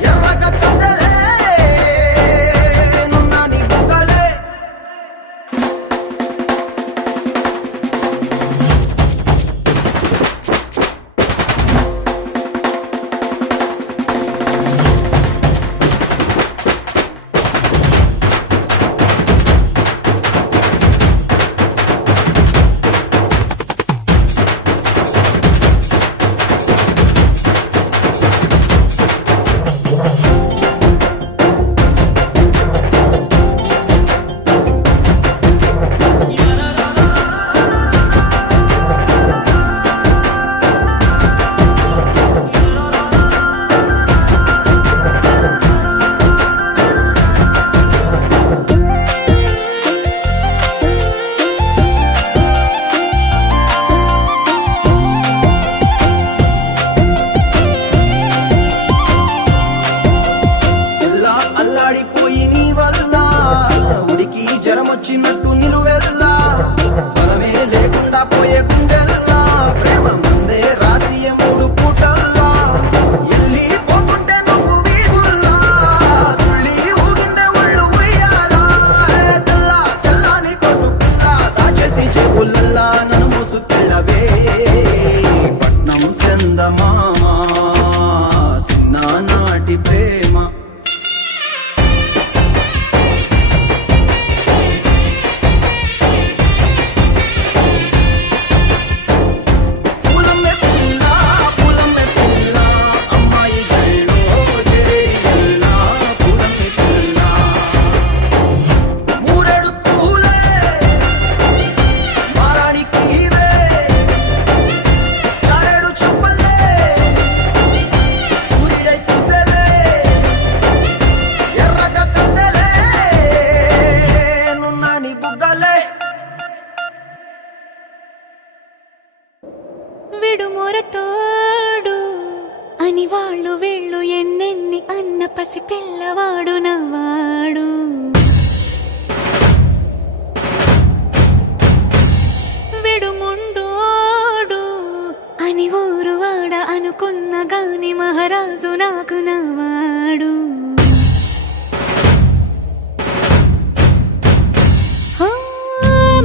ఎర్రగా కందలే నున్నాని బుక్కలే ఎల్లా అల్లాడిపోయి నీ వల్ల ఉడికి జరం వచ్చినట్టు నిలువెల్లా బలమే లేకుండా పోయే గుండెల్లా ప్రేమ ముందే రాసియ మూడు పూటల్లా ఎల్లి పోకుంటే నువ్వు వీధుల్లా తుళ్ళి ఊగిందే ఒళ్ళు ఉయ్యాలా తెల్లాని కొట్టు పిల్ల దాచేసి చెవులల్లా నన్ను మూసుకెళ్ళవే పట్నం సెందమామా నాటి ప్రేమ పూలమే పిల్ల అమ్మాయి జల్లో చేరి ఎల్లా పూలమే పిల్ల మూరెడు పూలే మారాడికి చారెడు చెప్పలే సూర్యుడై పూసలే ఎర్రగా కందలే నున్నాని బుగ్గలే విడు మొరటోడు అని వాళ్ళు వీళ్ళు ఎన్నెన్ని అన్న పసి పిల్లవాడు నవ్వాడు విడు ముండోడు అని ఊరు వాడ అనుకున్న గాని మహారాజు నాకు నవ్వాడు ఆ,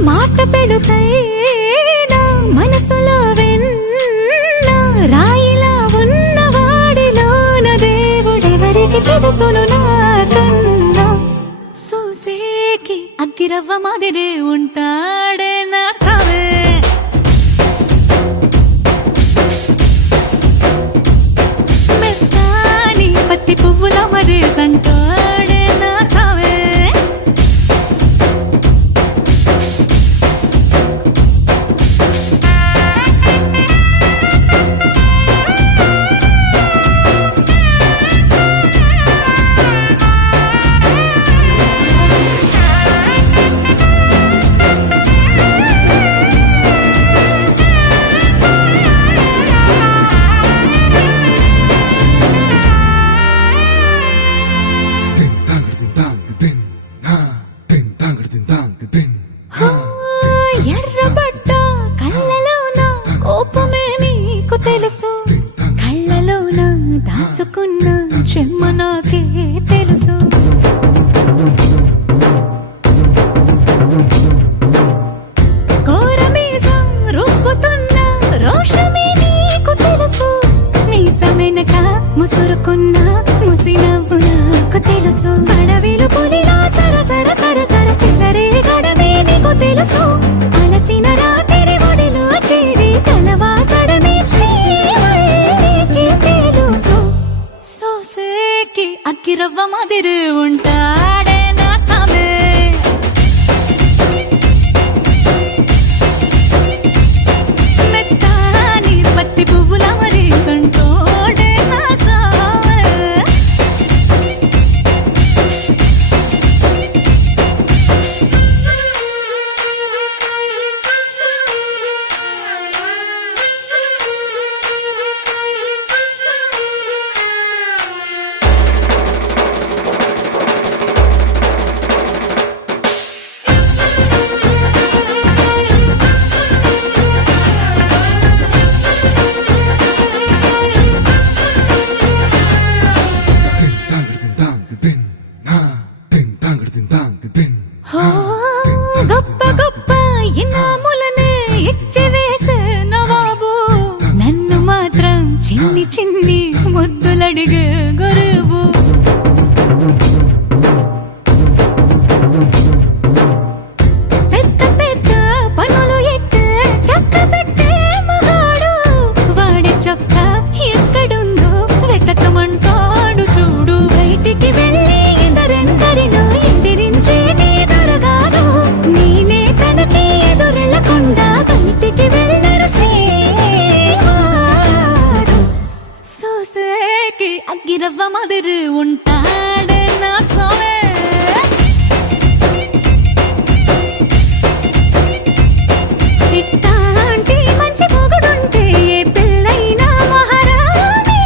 మాట పెడుసైనా మనసులో వెన్న రాయిలా ఉన్నవాడిలోన దేవుడెవరికి తెలుసును నాకన్నా సూసేకి అగ్గి అగ్గిరవ్వ మాదిరి ఉంటాడే నా సావే మెత్తాని పత్తి పువ్వుల మరి సంటాడే నా సావే ఎర్రబడ్డ కళ్ళలోన కోపమే నీకు తెలుసు కళ్ళలోన దాచుకున్న చెమ్మ నాకే తెలుసు కోరమీసం రుబ్బుతున్న రోషమే నీకు తెలుసు మీసమెనక ముసురుకున్న ముసినవ్వు నాకు తెలుసు అడవిలు పులిలా సరసర సరసర చిల్లరే గడమే నీకు తెలుసు అలసిన రాత్రి ఒడిలో చేరి తలవాచడమే శ్రీవల్లికి తెలుసు సోసేకి అగ్గిరవ్వ మాదిరి ఉంటాడే నా సామే మెత్తాని పత్తి పువ్వుల మరి సంటోడే నా సామే గొప్ప గొప్ప ఇనాములనే ఇచ్చి వేసే నవాబు నన్ను మాత్రం చిన్ని చిన్ని ముద్దులడిగే గురువు పెద్ద పెద్ద పనులు ఎట్టే చక్క పెట్టే మగాడు వాడి చొక్క ఎక్కడుందో వెతకమంటాడు చూడు బయటికి వెళ్ళి ఇద్దరెందరినో ఎదిరించేటి దొరగారు నేనే తనకి ఎదురెళ్ళకుండా బయటికి వెళ్ళరు శ్రీవారు సోసేకి అగ్గిరవ్వ మాదిరి ఉంటాడే నా సోమే ఇట్టాంటి మంచి పొగుడుంటే ఏ పిల్లైనా మహారాణి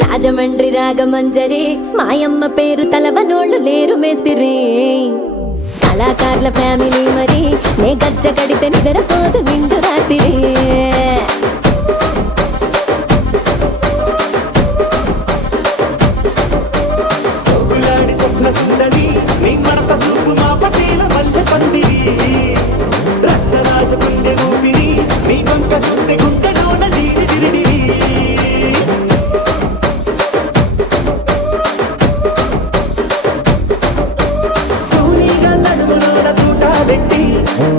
రాజమండ్రి రాగమంజరి మాయమ్మ పేరు తలవనోళ్ళు లేరు మేస్తిరి కళాకారుల ఫ్యామిలీ మరి నే గజ్జ కడితే నిద్రపోదు నిండు రాత్రి సోకులాడి స్వప్న సుందరి నీ మడత సూపు మా పటేల మల్లె పందిరి రచ్చరాజ గుండె ఊపిరి నీ వంక చూస్తే గుండెలోన డీరి డిరిడిరి తూనీగా నడుములోన తూట పెట్టి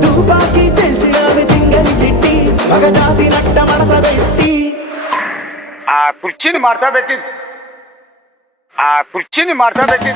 తుపాకి పెంచి ఆమె తింగని చిట్టి మగజాతి నట్ట మడత పెట్టి ఆ కుర్చీని మార్చా పెట్టి ఆ కుర్చీని మార్చా పెట్టి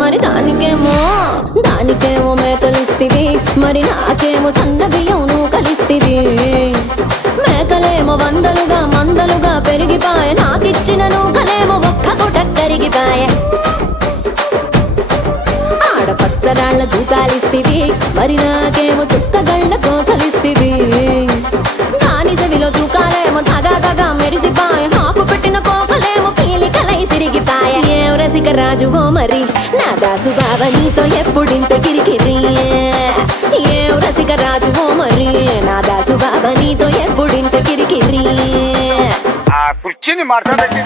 మరి దానికేమో మేకలిస్తివి, మరి నాకేమో సన్న బియ్యం నువ్వు కలిస్తివి. మేకలేమో మందలుగా పెరిగిపాయ, నాకిచ్చిన నూకలేమో ఒక్క పూట కరిగిపాయ. ఆడపచ్చరాళ్ళ దూకాలిస్తివి, మరి నాకేమో చుక్కగళ్ళ కోకలిస్తివి. దాని చెవిలో దూకాలేమో తగా మెరిసిపాయ, నాకు పెట్టిన కోకలేమో పీలికలై సిరిగిపాయ. ఏం రసిక రాజువో మరి నా దాసు బావ నీతో ఎప్పుడింత కిరికిరి. ఏం రసిక రాజువో మరి నా దాసు బావ నీతో ఎప్పుడింత కిరికిరి. ఆ కుర్చీని మార్చబెట్టి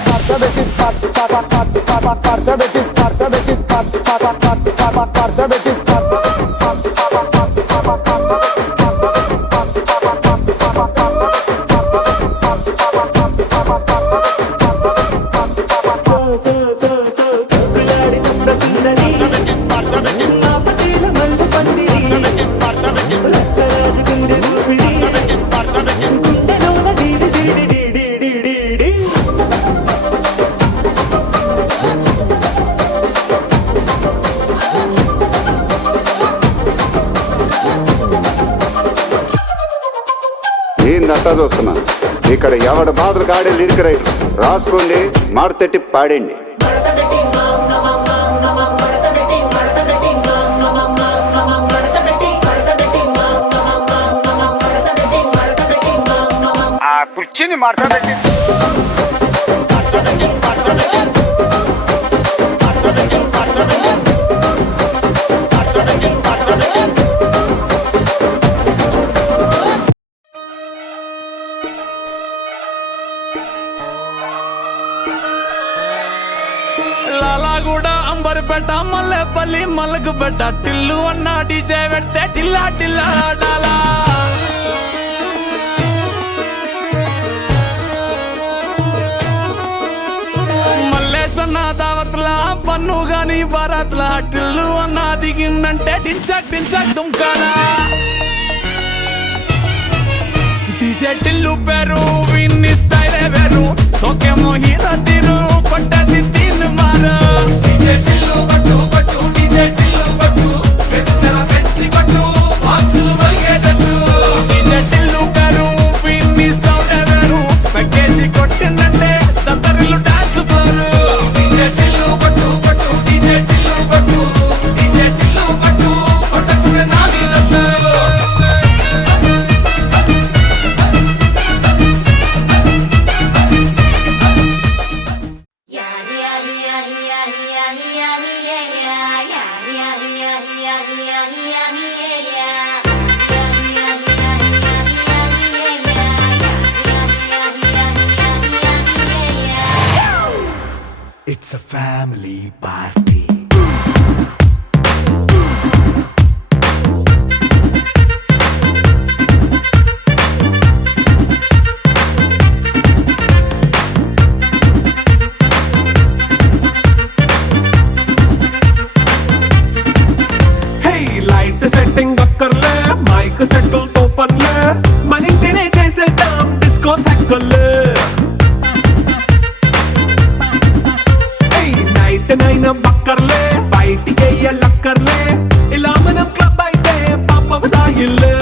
సోకులాడి స్వప్న సుందరి మా పటేల మల్ల పందిరి. రచ్చరాజు గుండె ఊపిరి, గుండెలోన డీడి డీడి డీడి డీడి డీ. ఏందంతా చూస్తున్నా ఇక్కడ ఎవడ బాధలు కాడే లిరిక్ రైటర్ రాసుకోండి, మాడతెట్టి పాడండి. ఆ కుర్చీని మార్చబెట్టి లాలాగూడ అంబర్పేట మల్లెపల్లి మల్లకుపేట టిల్లు అన్న డీజే పెడితే టిల్లా టిల్లా ఆడాలా. మల్లేసన్న దావత్ల పన్ను గాని బారాత్ల టిల్లు అన్న దిగిందంటే డించక్ డించక్ దుంకాలా. డీజే టిల్లు పేరు విన్ని స్టైలే వేరు, సోకేమో హీరో తీరు పట్టది తీన్ మారు. డీజే టిల్లు పట్టు పట్టు డీజే టిల్లు పట్టు, పెంచరా పెంచి కొట్టు బాక్సులు వలిగేటట్టు. డీజే టిల్లు పేరు విన్ని సౌండే వేరు, పెక్కేసి కొట్టిందంటే దత్తరిల్లు డాన్స్ ఫ్లోరు. డీజే టిల్లు పట్టు పట్టు డీజే టిల్లు పట్టు, డీజే టిల్లు పట్టు కొట్టకునే నా మీదట్టు. It's a family party. Hey, light setting అక్కర్లే, మైక్ సెట్టుల్ తో పర్లే, మన ఇంటినే చేసేద్దాం డిస్కో థెక్కలే. నైట్ నైన్ బక్కర్లే, బయటికి లక్కర్లే, ఇలా మనం క్లబ్ అయితే పాప దాయిల్లే.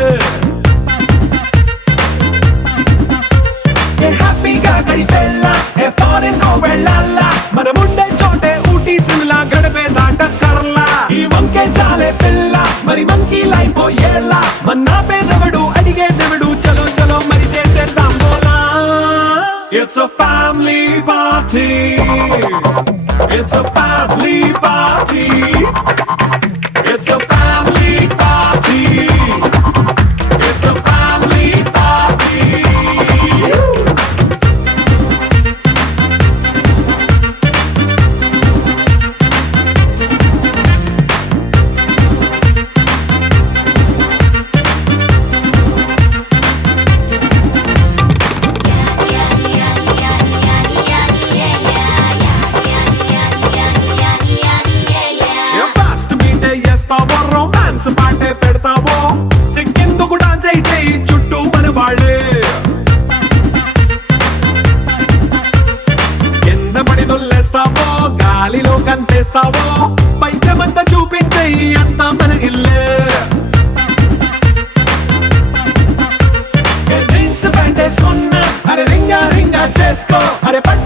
ఏ హ్యాపీగా గడిపెళ్ళ, ఏ ఫారెన్ కో వెళ్ళాల, మనముండే చోటే ఊటీ సిమ్లా గడిపే దాటక్కర్లా. ఈ వంకే చాలే పిల్ల, మరి మంకీ లైఫ్ ఏళ్ళ, మన్నా పేదవడు అడిగేదెవడు, చలో చలో మరి చేసేద్దాం బోలా. It's a family party. It's a family party. It's a family party. It's a family party. Yeah. చెయ్యి అంతా మన ఇల్లే జీన్స్ ప్యాంట్ వేసుకున్నా అరే రింగా రింగా చేసుకో అరే పట్టు